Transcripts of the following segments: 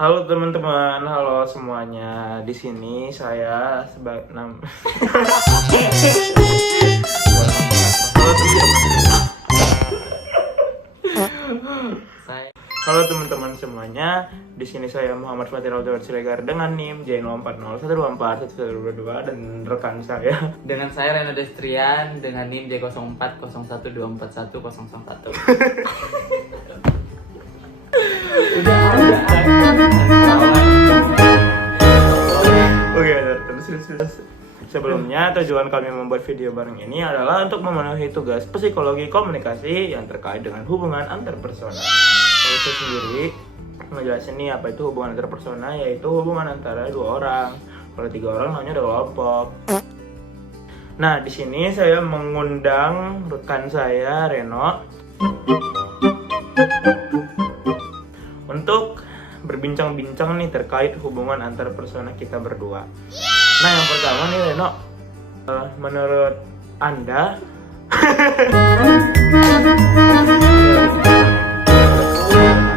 Halo teman-teman, halo semuanya. Di sini saya sebagai Saya Halo teman-teman semuanya. Di sini saya Muhammad Fatih Raudhawat Siregar dengan NIM J040124122 dan rekan saya. dengan saya Reno Destrian dengan NIM J0401241001. Oke, terus. Sebelumnya, tujuan kami membuat video bareng ini adalah untuk memenuhi tugas psikologi komunikasi yang terkait dengan hubungan antar persona. Kalau saya sendiri ngejelasin nih apa itu hubungan antar persona, yaitu hubungan antara dua orang. Kalau tiga orang namanya ada kelompok. Nah, di sini saya mengundang rekan saya Reno untuk berbincang-bincang nih terkait hubungan antar persona kita berdua. Nah, yang pertama nih Reno, menurut Anda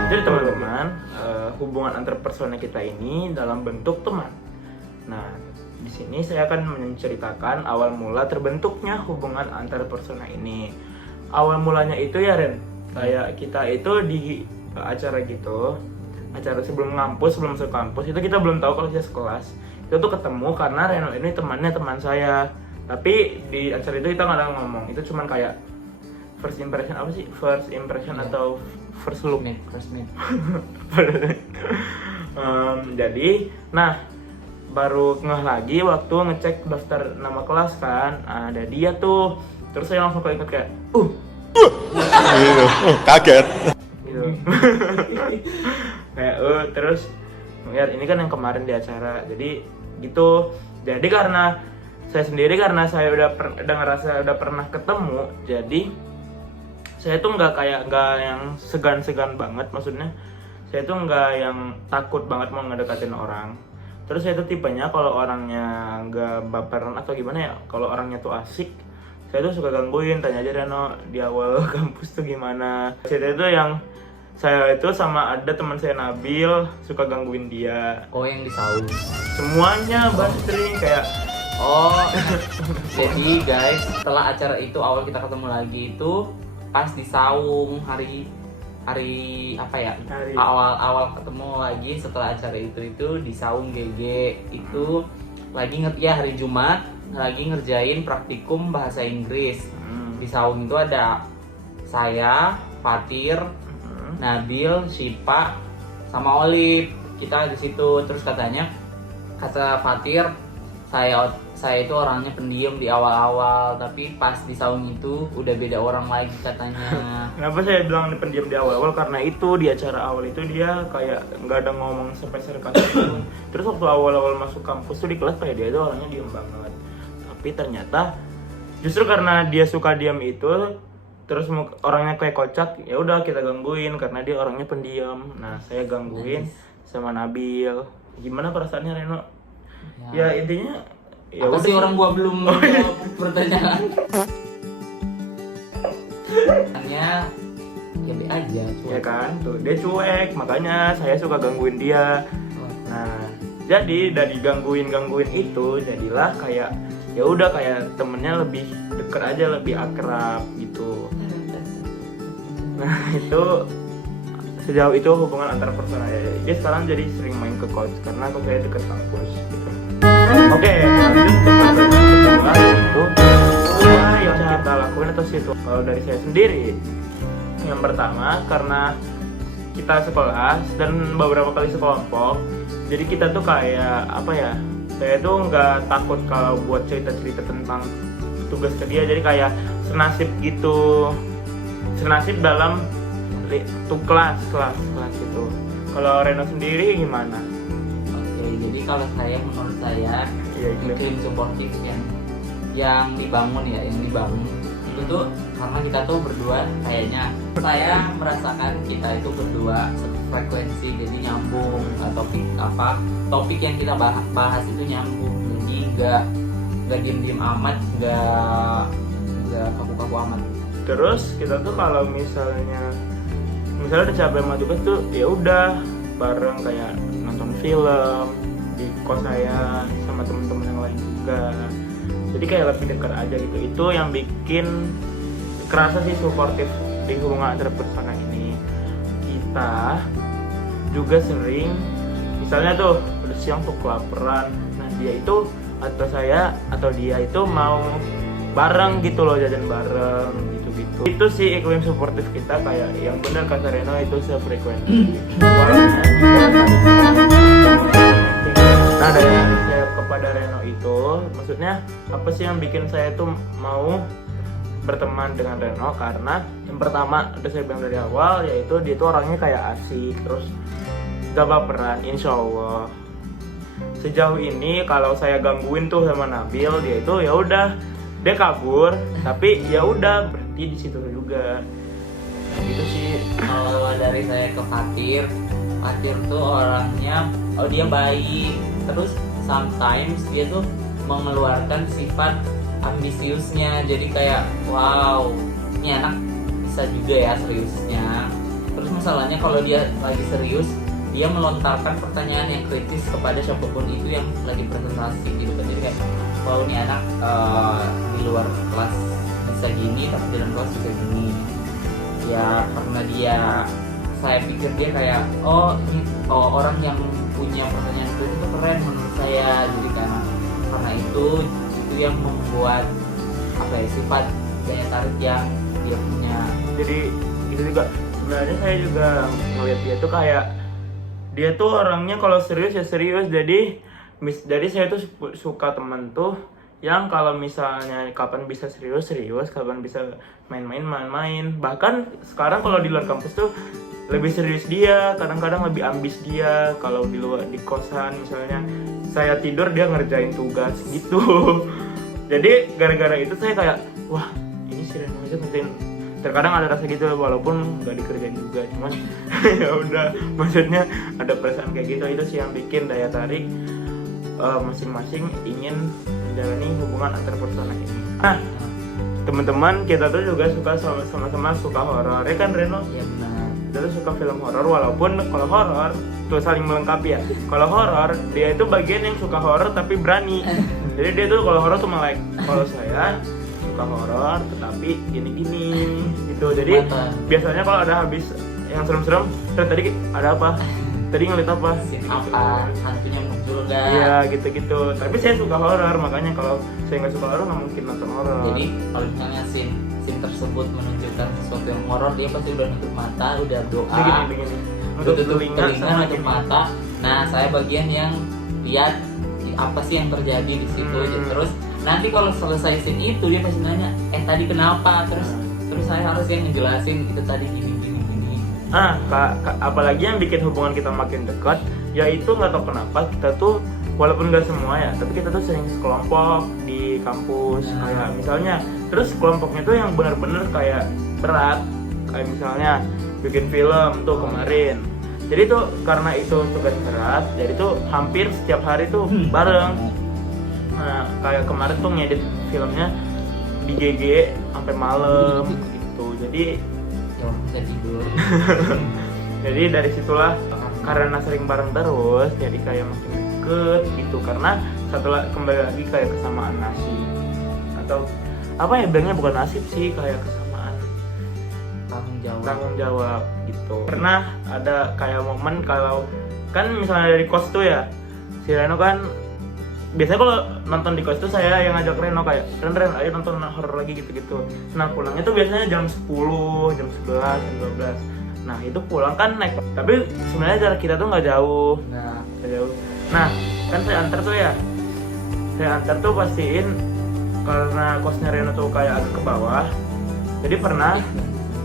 jadi teman-teman, hubungan antar persona kita ini dalam bentuk teman. Nah, di sini saya akan menceritakan awal mula terbentuknya hubungan antar persona ini. Awal mulanya itu ya Ren, kayak kita itu di acara gitu, acara sebelum masuk kampus itu kita belum tahu kalau dia sekelas. Itu tuh ketemu karena Reno ini temannya teman saya. Tapi di acara itu kita nggak ada ngomong, itu cuman kayak first impression apa sih? First impression atau first look? First meet. Jadi, nah baru ngeh lagi waktu ngecek daftar nama kelas kan, ada dia tuh. Terus saya langsung keinget kayak, kaget. gitu. Kayak terus ngeliat ini kan yang kemarin di acara, jadi gitu. Jadi karena saya sendiri karena saya udah ngerasa udah pernah ketemu, jadi saya tuh nggak yang segan-segan banget, maksudnya saya tuh nggak yang takut banget mau ngedekatin orang. Terus saya tuh tipenya kalau orangnya nggak baperan atau gimana ya, kalau orangnya tuh asik, saya tuh suka gangguin. Tanya aja Reno di awal kampus tuh gimana. Saya itu yang saya itu sama ada teman saya Nabil suka gangguin dia. Oh, yang di saung. Semuanya bantering kayak Jadi guys, setelah acara itu awal kita ketemu lagi itu pas di saung hari apa ya? Hari. Awal ketemu lagi setelah acara itu di saung GG itu lagi hari Jumat lagi ngerjain praktikum bahasa Inggris. Di saung itu ada saya, Fatir, Nabil, Shipa, sama Olive. Kita di situ. Terus kata Fatir, saya itu orangnya pendiam di awal-awal, tapi pas di saung itu udah beda orang lagi katanya. Kenapa saya bilang pendiam di awal-awal? Karena itu di acara awal itu dia kayak nggak ada ngomong sampai sarkas gitu. Terus waktu awal-awal masuk kampus tuh di kelas kayak dia itu orangnya diam banget. Tapi ternyata justru karena dia suka diam itu, terus orangnya kayak kocak, ya udah kita gangguin karena dia orangnya pendiam. Nah, saya gangguin sama Nabil. Gimana perasaannya Reno? Ya intinya ya apa udah sih, orang gua belum jawab pertanyaan. Hanya ya be aja ya kan, tuh dia cuek, makanya saya suka gangguin dia. Nah, jadi dari gangguin itu jadilah kayak ya udah kayak temennya lebih deket aja, lebih akrab gitu. Nah, itu sejauh itu hubungan antar persona ya. Dia sekarang jadi sering main ke coach karena aku saya deket kampus gitu. Oke, lanjut ke kedua, itu apa yang kita lakuin atau situ. Kalau dari saya sendiri, yang pertama karena kita sekelas dan beberapa kali sekelompok, jadi kita tuh kayak apa ya, saya tuh nggak takut kalau buat cerita-cerita tentang tugas ke dia. Jadi kayak senasib gitu, senasib dalam tuh kelas gitu. Kalau Reno sendiri gimana? Oke, jadi kalau menurut saya tim supportif yang dibangun itu tuh karena kita tuh berdua, kayaknya saya merasakan kita itu berdua frekuensi, jadi nyambung. Topik yang kita bahas itu nyambung, jadi nggak diem amat, nggak kaku amat. Terus kita tuh kalau misalnya udah capek sama tugas tuh ya udah bareng kayak nonton film di kos saya sama teman-teman yang lain juga. Jadi kayak lebih dekat aja gitu. Itu yang bikin kerasa sih suportif di hubungan antar personal ini. Kita juga sering misalnya tuh udah siang tuh kelaparan, nah dia itu atau saya atau dia itu mau bareng gitu loh, jajan bareng gitu-gitu. Itu sih iklim suportif kita, kayak yang benar kata Reno itu sefrekuensi. Nah dari saya kepada Reno itu, maksudnya apa sih yang bikin saya tuh mau berteman dengan Reno? Karena yang pertama udah saya bilang dari awal, yaitu dia tuh orangnya kayak asik, terus gak baperan, insya Allah. Sejauh ini kalau saya gangguin tuh sama Nabil, dia itu ya udah dia kabur, tapi ya udah berhenti di situ juga. Gitu sih. Kalau dari saya ke Fatir, Fatir tuh orangnya, oh dia baik, terus sometimes dia tuh mengeluarkan sifat ambisiusnya, jadi kayak wow, ini anak bisa juga ya seriusnya. Terus masalahnya kalau dia lagi serius, dia melontarkan pertanyaan yang kritis kepada siapapun itu yang lagi presentasi gitu kan. Jadi kayak wow, ini anak di luar kelas bisa gini, tapi di dalam kelas bisa gini ya. Karena dia, saya pikir dia kayak ini orang yang punya pertanyaan kritis itu keren menurut saya. Jadi karena itu yang membuat apa ya, sifat daya tarik yang dia punya. Jadi itu juga sebenarnya saya juga ngeliat dia tuh kayak dia tuh orangnya kalau serius ya serius. Jadi saya tuh suka temen tuh yang kalau misalnya kapan bisa serius, kapan bisa main. Bahkan sekarang kalau di luar kampus tuh lebih serius dia, kadang-kadang lebih ambis dia. Kalau di luar di kosan misalnya saya tidur, dia ngerjain tugas gitu. Jadi gara-gara itu saya kayak wah, ini si Reno aja ngerjain. Terkadang ada rasa gitu walaupun nggak dikerjain juga, cuman ya udah, maksudnya ada perasaan kayak gitu. Itu sih yang bikin daya tarik masing-masing ingin menjalani hubungan antar personal ini. Nah teman-teman, kita tuh juga suka sama-sama suka horor ya kan Reno? Iya benar. Kita tuh suka film horor, walaupun kalau horor tuh saling melengkapi ya. Kalau horor dia itu bagian yang suka horor tapi berani. Jadi dia tuh kalau horor tuh melek. Kalau saya suka horor tetapi gini-gini gitu. Jadi biasanya kalau ada habis yang serem-serem, terus tadi ada apa? Tadi ngeliat apa? Scene apa? Hantunya muncul gak? Iya gitu-gitu. Tapi saya suka horor, makanya kalau saya nggak suka horor nggak mungkin nonton horor. Jadi kalau misalnya scene tersebut menunjukkan sesuatu yang horor, dia pasti udah nutup mata, udah doa, begini. tutup telinga, nutup mata. Nah saya bagian yang lihat apa sih yang terjadi di situ. Terus nanti kalau selesai scene itu dia pasti nanya, tadi kenapa? Terus saya harus yang ngejelasin itu tadi gini. Apalagi yang bikin hubungan kita makin dekat, yaitu nggak tahu kenapa kita tuh walaupun nggak semua ya, tapi kita tuh sering sekelompok di kampus. Kayak misalnya, terus kelompoknya tuh yang benar-benar kayak berat, kayak misalnya bikin film tuh kemarin. Jadi tuh karena itu tugas berat, jadi tuh hampir setiap hari tuh bareng. Nah kayak kemarin tuh ngedit filmnya di GG sampai malam gitu. Jadi bisa tidur. Jadi dari situlah karena sering bareng terus, jadi kayak makin deket gitu. Karena kembali lagi kayak kesamaan nasib, atau apa ya bilangnya, bukan nasib sih, kayak kesamaan tanggung jawab gitu. Pernah ada kayak momen kalau kan misalnya dari kos tuh ya, si Reno kan biasanya kalau nonton di kos tuh saya yang ngajak Reno kayak Ren ayo nonton horor lagi gitu-gitu. Nah pulangnya tuh biasanya jam 10, jam 11, jam 12. Nah itu pulang kan naik, tapi sebenarnya jarak kita tuh nggak jauh. Nah kan saya antar tuh ya, pastiin karena kosnya Reno tuh kayak agak ke bawah. Jadi pernah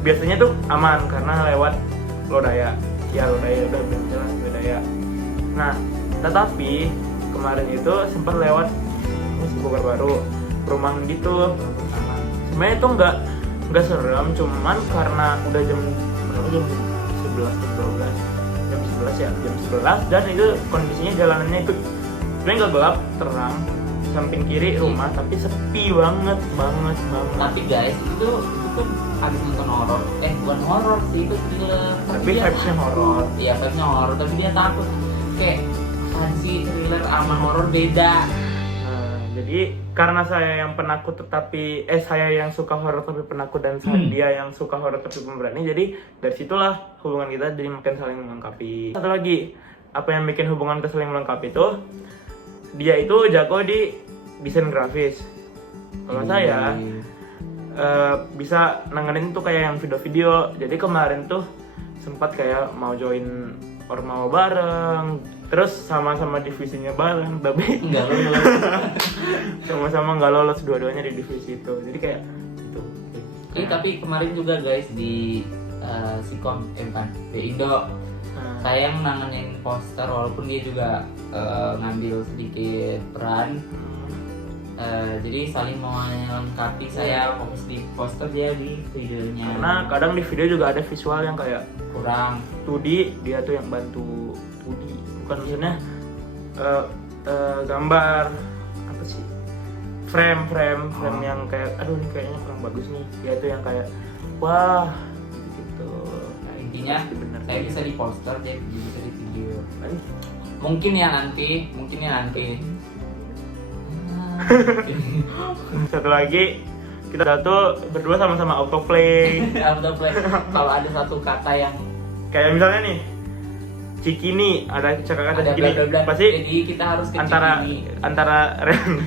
biasanya tuh aman karena lewat Lodaya. Ya Lodaya udah jalan Lodaya. Nah tetapi kemarin itu sempat lewat Bogor Baru, perumahan gitu. Sebenarnya itu nggak serem, cuman karena udah jam 11 atau 12, jam 11 ya, jam 11, dan itu kondisinya jalanannya itu sebenarnya nggak gelap, terang, samping kiri rumah tapi sepi banget. Tapi guys, itu itu kan habis nonton horor, bukan horor sih, itu thriller. Tapi dia vibes-nya takut. horor. Iya, vibes-nya horor, tapi dia takut. Kayak apaan sih, thriller sama horor beda. Jadi karena saya yang penakut tetapi saya yang suka horor tapi penakut, dan dia yang suka horor tapi pemberani, jadi dari situlah hubungan kita jadi makin saling melengkapi. Satu lagi, apa yang bikin hubungan kita saling melengkapi itu, dia itu jago di desain grafis. Kalau saya bisa nanganin tuh kayak yang video-video. Jadi kemarin tuh sempat kayak mau join Ormawa bareng, terus sama-sama divisinya bareng, tapi Enggak lolos. sama-sama nggak lolos dua-duanya di divisi itu. Jadi kayak gitu. Tapi kemarin juga guys di Sikom, bukan, di Indo, saya yang nanganin poster walaupun dia juga ngambil sedikit peran. Jadi saling melengkapi, saya fokus di poster, dia di videonya. Karena kadang di video juga ada visual yang kayak kurang 2D, dia tuh yang bantu 2D, bukan maksudnya gambar apa sih, frame yang kayak aduh ini kayaknya kurang bagus nih, dia tuh yang kayak wah gitu. Nah, intinya bener. saya bisa di poster, dia bisa di video. Mungkin ya nanti. Satu lagi, kita tuh berdua sama-sama autoplay. Autoplay. Kalau ada satu kata yang Kayak misalnya nih, Cikini, ada kata ada Cikini, bla-bla-bla, pasti jadi kita harus ke antara Cikini.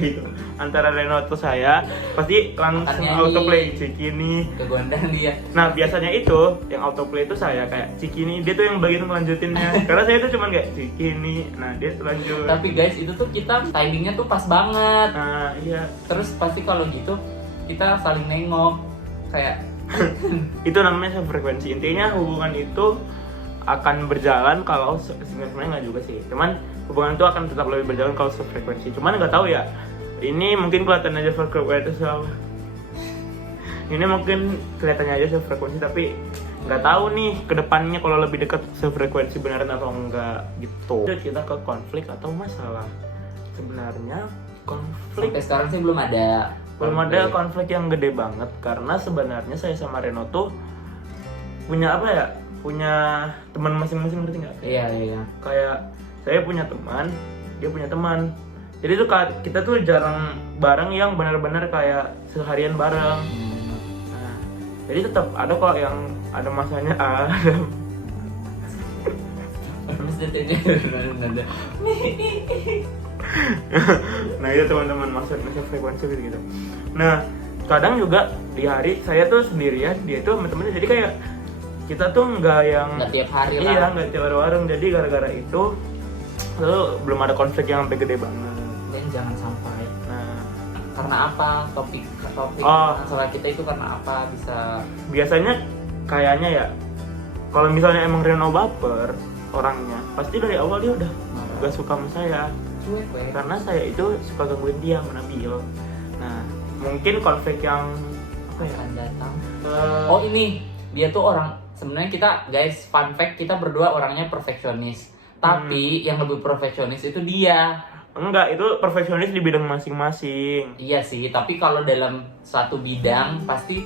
gitu, antara Reno atau saya pasti langsung Makanya autoplay Cikini. ke gondang dia. Nah biasanya itu yang autoplay itu saya kayak Cikini, dia tuh yang bagian ngelanjutinnya. Karena saya tuh cuman kayak Cikini, nah dia tuh lanjut. Tapi guys, itu tuh kita timingnya tuh pas banget. Nah iya, Terus pasti kalau gitu kita saling nengok kayak itu namanya sefrekuensi. Intinya hubungan itu akan berjalan kalau sebenarnya nggak juga sih, cuman hubungan itu akan tetap lebih berjalan kalau sefrekuensi. Cuman nggak tahu ya, ini mungkin kelihatan aja frekuensi sama ini mungkin kelihatannya aja sefrekuensi, tapi nggak tahu nih kedepannya kalau lebih dekat sefrekuensi beneran atau enggak gitu. Jadi kita ke konflik atau masalah. Sebenarnya konflik sampai sekarang sih belum ada konflik yang gede banget, karena sebenarnya saya sama Reno tuh punya apa ya, punya teman masing-masing, ngerti nggak? Iya. Kayak saya punya teman, dia punya teman, jadi tuh kita tuh jarang bareng yang benar-benar kayak seharian bareng. Nah, jadi tetap ada kok yang ada masanya ada. Nah itu teman-teman, maksudnya frekuensi gitu. Nah kadang juga di hari saya tuh sendirian, dia tuh sama temennya, jadi kayak kita tuh nggak tiap hari lah. Iya, nggak tiap hari bareng. Jadi gara-gara itu lalu belum ada konflik yang sampai gede banget. Dan jangan sampai. Nah Karena apa topik masalah kita itu karena apa bisa? Biasanya kayaknya ya, kalau misalnya emang Reno baper orangnya, pasti dari awal dia udah gak suka sama saya. Cuek. Karena saya itu suka gangguin dia sama Nabil. Nah mungkin konflik yang apa ya? Akan datang. Oh ini, dia tuh orang, sebenarnya kita guys, fun fact, kita berdua orangnya perfeksionis. Tapi yang lebih perfeksionis itu dia. Enggak, itu perfeksionis di bidang masing-masing. Iya sih, tapi kalau dalam satu bidang pasti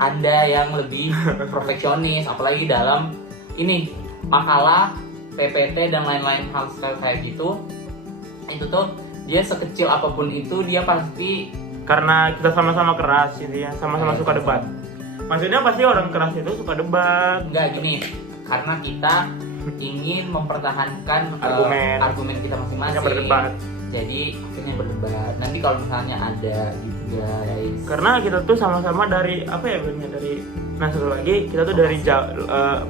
ada yang lebih perfeksionis, apalagi dalam ini makalah, PPT dan lain-lain hal kayak gitu. Itu tuh dia sekecil apapun itu dia pasti, Karena kita sama-sama keras gitu ya, sama-sama suka debat. Maksudnya pasti orang keras itu suka debat. enggak gini, karena kita ingin mempertahankan argumen kita masing-masing. Yang berdebat. Jadi akhirnya berdebat. Nanti kalau misalnya ada gitu guys. Karena kita tuh sama-sama dari apa ya, dari satu lagi kita tuh dari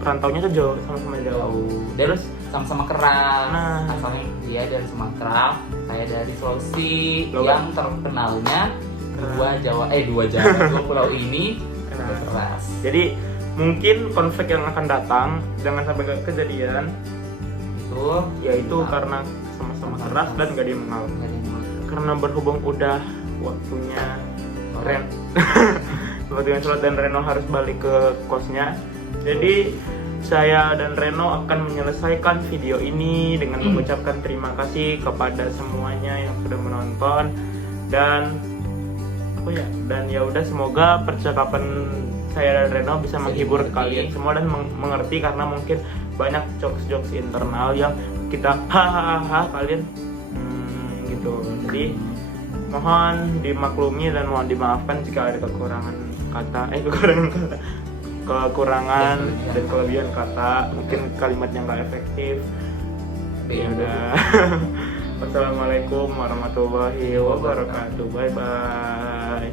perantaunya tuh jauh, sama-sama jauh. Terus sama-sama keras. Nah. Asalnya dia dari Sumatera, saya dari Sulawesi, Loh, yang terkenalnya dua pulau ini keras. Jadi mungkin konflik yang akan datang jangan sampai kejadian Itu yaitu karena sama-sama keras dan gak dimengal. Karena berhubung udah waktunya waktunya sholat dan Reno harus balik ke kosnya, jadi saya dan Reno akan menyelesaikan video ini dengan mengucapkan terima kasih kepada semuanya yang sudah menonton, dan apa ya, dan ya udah semoga percakapan saya dan Reno bisa menghibur dimengerti. kalian semua dan mengerti, karena mungkin banyak jokes internal yang kita hahaha kalian gitu. Jadi mohon dimaklumi dan mohon dimaafkan jika ada kekurangan kekurangan dan kelebihan kata, mungkin kalimatnya nggak efektif. Ya udah. Wassalamualaikum warahmatullahi wabarakatuh. Bye bye.